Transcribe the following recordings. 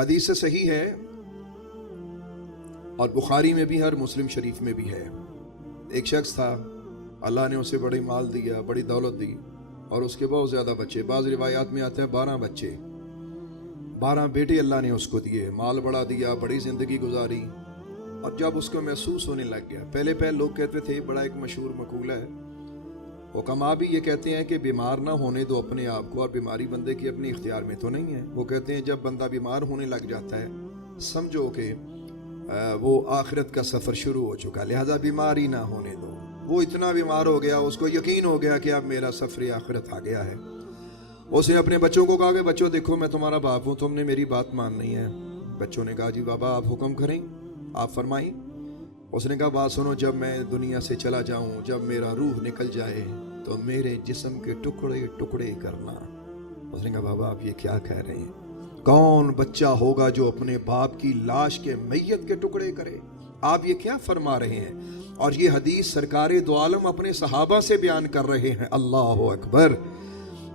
حدیث سے صحیح ہے اور بخاری میں بھی ہے اور مسلم شریف میں بھی ہے. ایک شخص تھا، اللہ نے اسے بڑی مال دیا، بڑی دولت دی، اور اس کے بہت زیادہ بچے. بعض روایات میں آتا ہے 12 بچے، 12 بیٹے اللہ نے اس کو دیے. مال بڑا دیا، بڑی زندگی گزاری. اور جب اس کو محسوس ہونے لگ گیا، پہلے لوگ کہتے تھے، بڑا ایک مشہور مقولہ ہے، حکماء بھی یہ کہتے ہیں کہ بیمار نہ ہونے دو اپنے آپ کو، اور بیماری بندے کی اپنے اختیار میں تو نہیں ہے. وہ کہتے ہیں جب بندہ بیمار ہونے لگ جاتا ہے سمجھو کہ وہ آخرت کا سفر شروع ہو چکا، لہذا بیماری نہ ہونے دو. وہ اتنا بیمار ہو گیا، اس کو یقین ہو گیا کہ اب میرا سفر آخرت آ گیا ہے. اس نے اپنے بچوں کو کہا کہ بچوں دیکھو میں تمہارا باپ ہوں، تم نے میری بات ماننی ہے. بچوں نے کہا جی بابا آپ حکم کریں، آپ فرمائیں. اس نے کہا بات سنو، جب میں دنیا سے چلا جاؤں، جب میرا روح نکل جائے تو میرے جسم کے ٹکڑے ٹکڑے کرنا. اس نے کہا بابا آپ یہ کیا کہہ رہے ہیں؟ کون بچہ ہوگا جو اپنے باپ کی لاش کے میت کے ٹکڑے کرے؟ آپ یہ کیا فرما رہے ہیں؟ اور یہ حدیث سرکار دو عالم اپنے صحابہ سے بیان کر رہے ہیں. اللہ اکبر.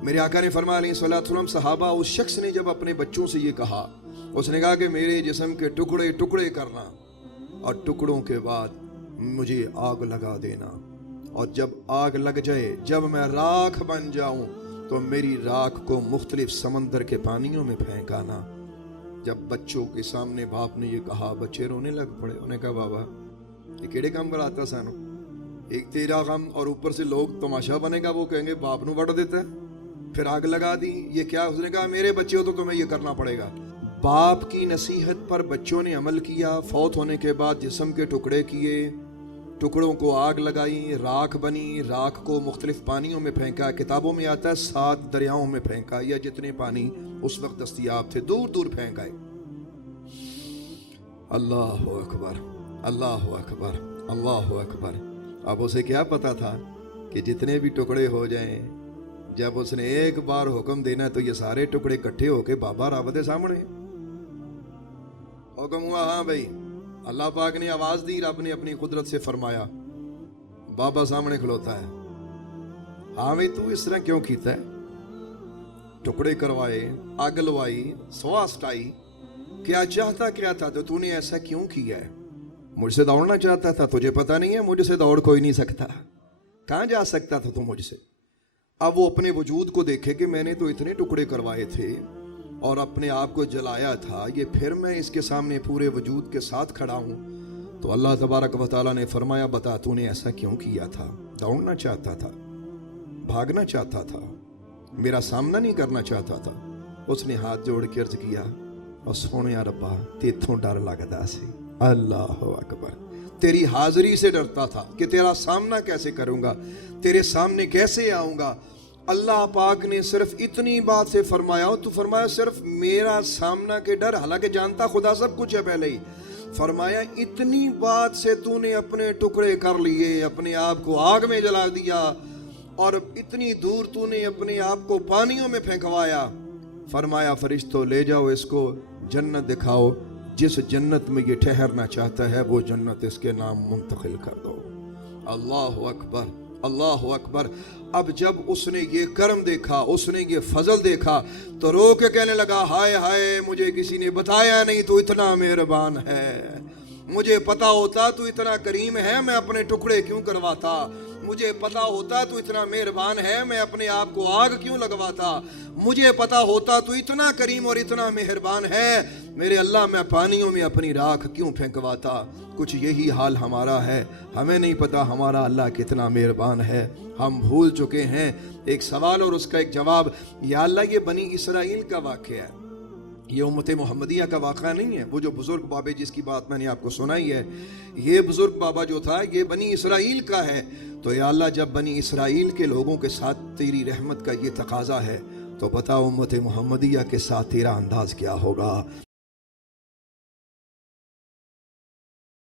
میرے آقا نے فرمایا علیہ الصلوۃ والسلام، صحابہ اس شخص نے جب اپنے بچوں سے یہ کہا، اس نے کہا کہ میرے جسم کے ٹکڑے ٹکڑے کرنا اور ٹکڑوں کے بعد مجھے آگ لگا دینا، اور جب آگ لگ جائے، جب میں راکھ بن جاؤں تو میری راکھ کو مختلف سمندر کے پانیوں میں پھینکانا. جب بچوں کے سامنے باپ نے یہ کہا، بچے رونے لگ پڑے. انہوں نے کہا بابا یہ کیڑے کام کراتا سانو، ایک تیرا غم اور اوپر سے لوگ تماشا بنے گا، وہ کہیں گے باپ نو وڑ دیتا ہے، پھر آگ لگا دی، یہ کیا؟ اس نے کہا میرے بچے ہو تو تمہیں یہ کرنا پڑے گا. باپ کی نصیحت پر بچوں نے عمل کیا. فوت ہونے کے بعد جسم کے ٹکڑے کیے، ٹکڑوں کو آگ لگائی، راکھ بنی، راکھ کو مختلف پانیوں میں پھینکا. کتابوں میں آتا ہے 7 دریاؤں میں پھینکا، یا جتنے پانی اس وقت دستیاب تھے دور دور پھینکائے. اللہ اکبر، اللہ اکبر، اللہ اکبر. اب اسے کیا پتا تھا کہ جتنے بھی ٹکڑے ہو جائیں، جب اس نے ایک بار حکم دینا تو یہ سارے ٹکڑے کٹھے ہو کے بابا راوتے سامنے. حکم ہوا، ہاں بھائی. اللہ پاک نے آواز دی، رب نے اپنی قدرت سے فرمایا. بابا سامنے کھلوتا ہے، ہاں بھائی تو اس طرح کیوں کیتا ہے؟ ٹکڑے کروائے، آگ لوائی، سوا سٹائی، کیا چاہتا کیا تھا؟ تو نے ایسا کیوں کیا ہے؟ مجھ سے دوڑنا چاہتا تھا، تجھے پتا نہیں ہے مجھ سے دوڑ کوئی نہیں سکتا. کہاں جا سکتا تھا تو مجھ سے؟ اب وہ اپنے وجود کو دیکھے کہ میں نے تو اتنے ٹکڑے کروائے تھے اور اپنے آپ کو جلایا تھا، یہ پھر میں اس کے سامنے پورے وجود کے ساتھ کھڑا ہوں. تو اللہ تبارک و تعالیٰ نے فرمایا بتا تو نے ایسا کیوں کیا تھا؟ دوڑنا چاہتا تھا، بھاگنا چاہتا تھا، میرا سامنا نہیں کرنا چاہتا تھا. اس نے ہاتھ جوڑ کے عرض کیا، اور سونے ربا تیتھوں ڈر لگتا سی. اللہ اکبر. تیری حاضری سے ڈرتا تھا کہ تیرا سامنا کیسے کروں گا، تیرے سامنے کیسے آؤں گا. اللہ پاک نے صرف اتنی بات سے فرمایا، تو فرمایا صرف میرا سامنا کے ڈر، حالانکہ جانتا خدا سب کچھ ہے پہلے ہی. فرمایا اتنی بات سے تو نے اپنے ٹکڑے کر لیے، اپنے آپ کو آگ میں جلا دیا، اور اتنی دور تو نے اپنے آپ کو پانیوں میں پھینکوایا. فرمایا فرشتوں لے جاؤ اس کو، جنت دکھاؤ، جس جنت میں یہ ٹھہرنا چاہتا ہے وہ جنت اس کے نام منتقل کر دو. اللہ اکبر، اللہ اکبر. اب جب اس نے یہ کرم دیکھا، اس نے یہ فضل دیکھا، تو رو کے کہنے لگا، ہائے ہائے مجھے کسی نے بتایا نہیں تو اتنا مہربان ہے. مجھے پتا ہوتا تو اتنا کریم ہے، میں اپنے ٹکڑے کیوں کرواتا. مجھے پتا ہوتا تو اتنا مہربان ہے، میں اپنے آپ کو آگ کیوں لگواتا. مجھے پتا ہوتا تو اتنا کریم اور اتنا مہربان ہے، میرے اللہ میں پانیوں میں اپنی راکھ کیوں پھینکواتا. کچھ یہی حال ہمارا ہے، ہمیں نہیں پتا ہمارا اللہ کتنا مہربان ہے، ہم بھول چکے ہیں. ایک سوال اور اس کا ایک جواب. یا اللہ یہ بنی اسرائیل کا واقعہ ہے، یہ امت محمدیہ کا واقعہ نہیں ہے. وہ جو بزرگ بابے جس کی بات میں نے آپ کو سنائی ہے، یہ بزرگ بابا جو تھا یہ بنی اسرائیل کا ہے. تو یا اللہ جب بنی اسرائیل کے لوگوں کے ساتھ تیری رحمت کا یہ تقاضا ہے، تو بتا امت محمدیہ کے ساتھ تیرا انداز کیا ہوگا.